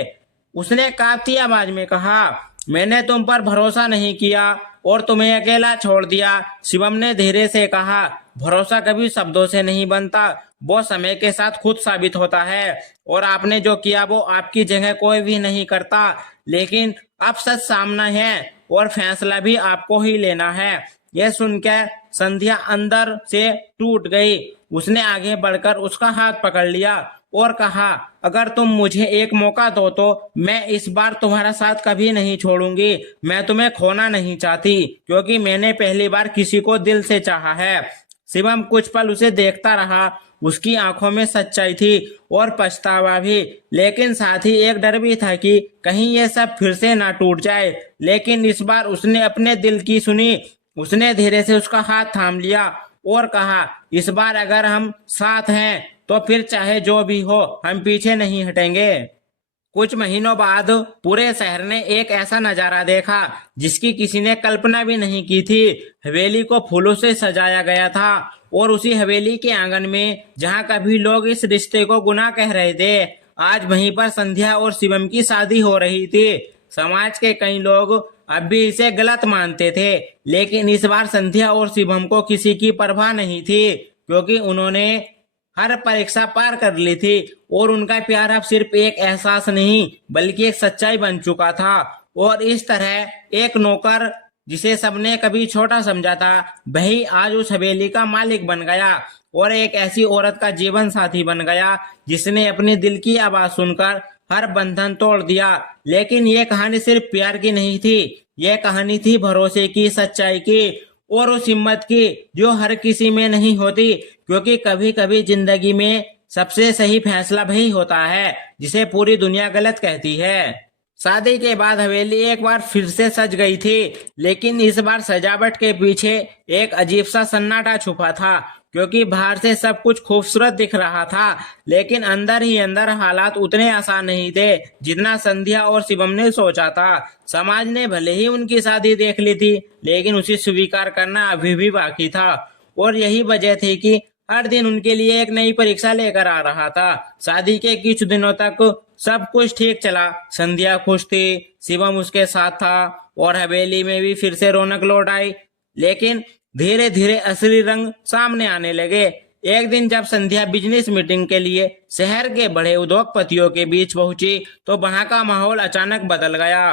उसने कांपती आवाज में कहा, मैंने तुम पर भरोसा नहीं किया और तुम्हें अकेला छोड़ दिया। शिवम ने धीरे से कहा, भरोसा कभी शब्दों से नहीं बनता, वो समय के साथ खुद साबित होता है और आपने जो किया वो आपकी जगह कोई भी नहीं करता। लेकिन अब सच सामना है और फैसला भी आपको ही लेना है। यह सुनकर संध्या अंदर से टूट गई। उसने आगे बढ़कर उसका हाथ पकड़ लिया और कहा, अगर तुम मुझे एक मौका दो तो मैं इस बार तुम्हारा साथ कभी नहीं छोड़ूंगी। मैं तुम्हें खोना नहीं चाहती, क्योंकि मैंने पहली बार किसी को दिल से चाहा है। शिवम कुछ पल उसे देखता रहा। उसकी आंखों में सच्चाई थी और पछतावा भी, लेकिन साथ ही एक डर भी था कि कहीं ये सब फिर से ना टूट जाए। लेकिन इस बार उसने अपने दिल की सुनी। उसने धीरे से उसका हाथ थाम लिया और कहा, इस बार अगर हम साथ हैं तो फिर चाहे जो भी हो हम पीछे नहीं हटेंगे। कुछ महीनों बाद पूरे शहर ने एक ऐसा नजारा देखा जिसकी किसी ने कल्पना भी नहीं की थी। हवेली को फूलों से सजाया गया था और उसी हवेली के आंगन में जहां कभी लोग इस रिश्ते को गुनाह कह रहे थे, आज वहीं पर संध्या और शिवम की शादी हो रही थी। समाज के कई लोग अब भी इसे गलत मानते थे, लेकिन इस बार संध्या और शिवम को किसी की परवाह नहीं थी, क्योंकि उन्होंने हर परीक्षा पार कर ली थी और उनका प्यार अब सिर्फ एक एहसास नहीं बल्कि एक सच्चाई बन चुका था। और इस तरह एक नौकर जिसे सबने कभी छोटा समझा था, वही आज उस हवेली का मालिक बन गया और एक ऐसी औरत का जीवन साथी बन गया जिसने अपने दिल की आवाज सुनकर हर बंधन तोड़ दिया। लेकिन ये कहानी सिर्फ प्यार की नहीं थी, यह कहानी थी भरोसे की, सच्चाई की और उस हिम्मत की जो हर किसी में नहीं होती, क्योंकि कभी कभी जिंदगी में सबसे सही फैसला वही होता है जिसे पूरी दुनिया गलत कहती है। शादी के बाद हवेली एक बार फिर से सज गई थी, लेकिन इस बार सजावट के पीछे एक अजीब सा सन्नाटा छुपा था, क्योंकि बाहर से सब कुछ खूबसूरत दिख रहा था, लेकिन अंदर ही अंदर हालात उतने आसान नहीं थे जितना संध्या और शिवम ने सोचा था। समाज ने भले ही उनकी शादी देख ली थी, लेकिन उसे स्वीकार करना अभी भी बाकी था और यही वजह थी कि हर दिन उनके लिए एक नई परीक्षा लेकर आ रहा था। शादी के कुछ दिनों तक सब कुछ ठीक चला। संध्या खुश थी, शिवम उसके साथ था और हवेली में भी फिर से रौनक लौट आई। लेकिन धीरे धीरे असली रंग सामने आने लगे। एक दिन जब संध्या बिजनेस मीटिंग के लिए शहर के बड़े उद्योगपतियों के बीच पहुंची तो वहां का माहौल अचानक बदल गया।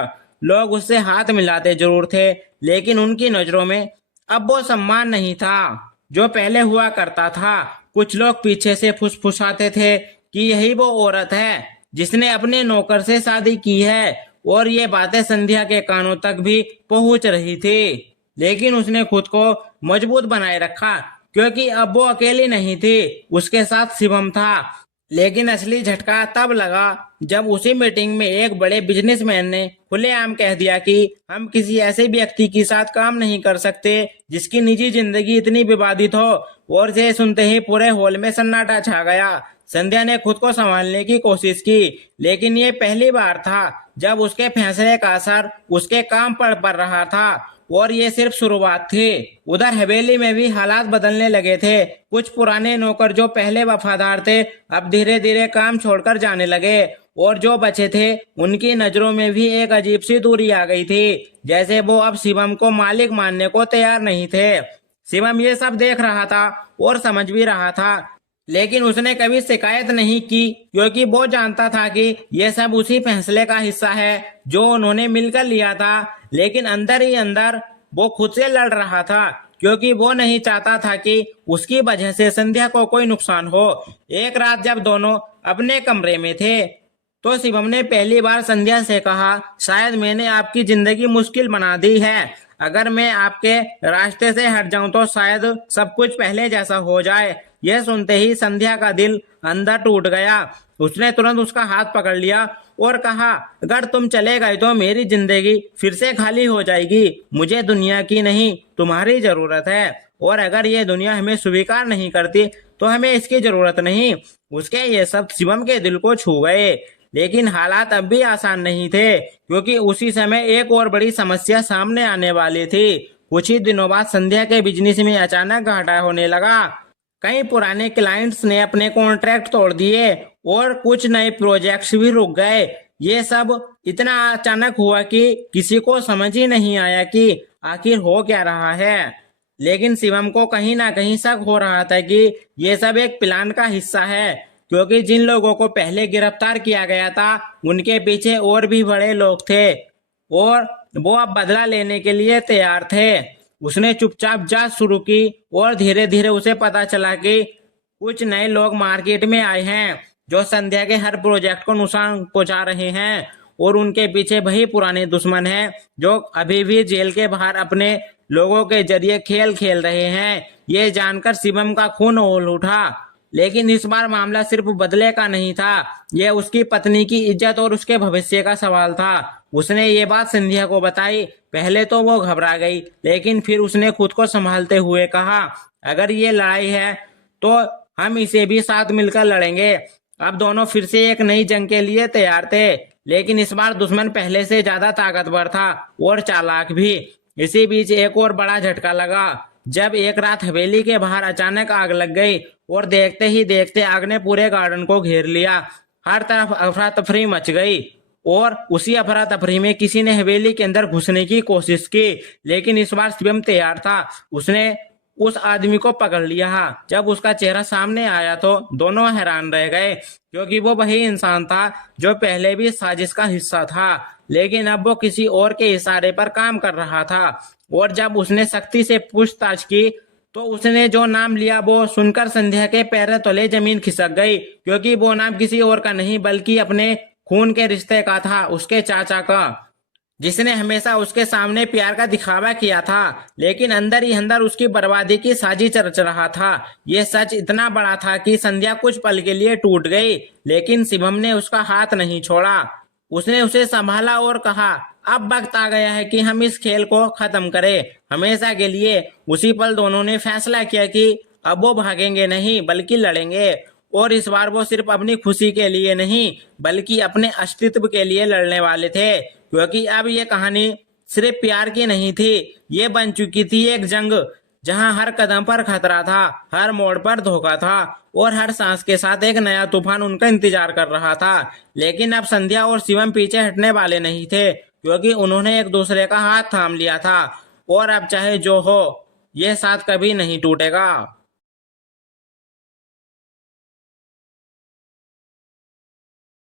लोग उससे हाथ मिलाते जरूर थे, लेकिन उनकी नजरों में अब वो सम्मान नहीं था जो पहले हुआ करता था। कुछ लोग पीछे से फुसफुसाते थे कि यही वो औरत है जिसने अपने नौकर से शादी की है, और ये बातें संध्या के कानों तक भी पहुंच रही थी। लेकिन उसने खुद को मजबूत बनाए रखा, क्योंकि अब वो अकेली नहीं थी, उसके साथ शिवम था। लेकिन असली झटका तब लगा जब उसी मीटिंग में एक बड़े बिजनेसमैन ने खुलेआम कह दिया कि हम किसी ऐसे व्यक्ति के साथ काम नहीं कर सकते जिसकी निजी जिंदगी इतनी विवादित हो। और ये सुनते ही पूरे हॉल में सन्नाटा छा गया। संध्या ने खुद को संभालने की कोशिश की, लेकिन ये पहली बार था जब उसके फैसले का असर उसके काम पर पड़ रहा था, और ये सिर्फ शुरुआत थी। उधर हवेली में भी हालात बदलने लगे थे। कुछ पुराने नौकर जो पहले वफादार थे अब धीरे धीरे काम छोड़कर जाने लगे, और जो बचे थे उनकी नजरों में भी एक अजीब सी दूरी आ गई थी, जैसे वो अब शिवम को मालिक मानने को तैयार नहीं थे। शिवम ये सब देख रहा था और समझ भी रहा था, लेकिन उसने कभी शिकायत नहीं की, क्योंकि वो जानता था कि ये सब उसी फैसले का हिस्सा है जो उन्होंने मिलकर लिया था। लेकिन अंदर ही अंदर वो खुद से लड़ रहा था, क्योंकि वो नहीं चाहता था कि उसकी वजह से संध्या को कोई नुकसान हो। एक रात जब दोनों अपने कमरे में थे तो शिवम ने पहली बार संध्या से कहा, शायद मैंने आपकी जिंदगी मुश्किल बना दी है। अगर मैं आपके रास्ते से हट जाऊं तो शायद सब कुछ पहले जैसा हो जाए। यह सुनते ही संध्या का दिल अंदर टूट गया। उसने तुरंत उसका हाथ पकड़ लिया और कहा, अगर तुम चले गए तो मेरी जिंदगी फिर से खाली हो जाएगी। मुझे दुनिया की नहीं, तुम्हारी जरूरत है, और अगर ये दुनिया हमें स्वीकार नहीं करती तो हमें इसकी जरूरत नहीं। उसके ये सब शिवम के दिल को छू गए। लेकिन हालात अब भी आसान नहीं थे, क्योंकि उसी समय एक और बड़ी समस्या सामने आने वाली थी। कुछ ही दिनों बाद संध्या के बिजनेस में अचानक घाटा होने लगा। कई पुराने क्लाइंट्स ने अपने कॉन्ट्रैक्ट तोड़ दिए और कुछ नए प्रोजेक्ट्स भी रुक गए। ये सब इतना अचानक हुआ कि किसी को समझ ही नहीं आया कि आखिर हो क्या रहा है। लेकिन शिवम को कहीं ना कहीं शक हो रहा था कि ये सब एक प्लान का हिस्सा है, क्योंकि जिन लोगों को पहले गिरफ्तार किया गया था उनके पीछे और भी बड़े लोग थे, और वो अब बदला लेने के लिए तैयार थे। उसने चुपचाप जांच शुरू की और धीरे धीरे उसे पता चला कि कुछ नए लोग मार्केट में आए हैं जो संध्या के हर प्रोजेक्ट को नुकसान पहुंचा रहे हैं, और उनके पीछे वही पुराने दुश्मन हैं जो अभी भी जेल के बाहर अपने लोगों के जरिए खेल खेल रहे हैं। ये जानकर शिवम का खून उबल उठा। लेकिन इस बार मामला सिर्फ बदले का नहीं था, यह उसकी पत्नी की इज्जत और उसके भविष्य का सवाल था। उसने ये बात संध्या को बताई। पहले तो वो घबरा गई, लेकिन फिर उसने खुद को संभालते हुए कहा, अगर ये लड़ाई है तो हम इसे भी साथ मिलकर लड़ेंगे। अब दोनों फिर से एक नई जंग के लिए तैयार थे, लेकिन इस बार दुश्मन पहले से ज्यादा ताकतवर था और चालाक भी। इसी बीच एक और बड़ा झटका लगा जब एक रात हवेली के बाहर अचानक आग लग गई, और देखते ही देखते आग ने पूरे गार्डन को घेर लिया। हर तरफ अफरा तफरी मच गई, और उसी अफरा तफरी में किसी ने हवेली के अंदर घुसने की कोशिश की। लेकिन इस बार शिवम तैयार था। उसने उस आदमी को पकड़ लिया। जब उसका चेहरा सामने आया तो दोनों हैरान रह गए, क्योंकि वो वही इंसान था जो पहले भी साजिश का हिस्सा था, लेकिन अब वो किसी और के इशारे पर काम कर रहा था। और जब उसने सख्ती से पूछताछ की तो उसने जो नाम लिया वो सुनकर संध्या के पैर तले जमीन खिसक गई, क्योंकि वो नाम किसी और का नहीं बल्कि अपने खून के रिश्ते का था, उसके चाचा का, जिसने हमेशा उसके सामने प्यार का दिखावा किया था, लेकिन अंदर ही अंदर उसकी बर्बादी की साजिश रच रहा था। ये सच इतना बड़ा था कि संध्या कुछ पल के लिए टूट गई, लेकिन शिवम ने उसका हाथ नहीं छोड़ा। उसने उसे संभाला और कहा, अब वक्त आ गया है कि हम इस खेल को खत्म करें हमेशा के लिए। उसी पल दोनों ने फैसला किया कि अब वो भागेंगे नहीं बल्कि लड़ेंगे, और इस बार वो सिर्फ अपनी खुशी के लिए नहीं बल्कि अपने अस्तित्व के लिए लड़ने वाले थे, क्योंकि अब ये कहानी सिर्फ प्यार की नहीं थी, ये बन चुकी थी एक जंग जहां हर कदम पर खतरा था, हर मोड़ पर धोखा था, और हर सांस के साथ एक नया तूफान उनका इंतजार कर रहा था। लेकिन अब संध्या और शिवम पीछे हटने वाले नहीं थे, क्योंकि उन्होंने एक दूसरे का हाथ थाम लिया था, और अब चाहे जो हो, यह साथ कभी नहीं टूटेगा।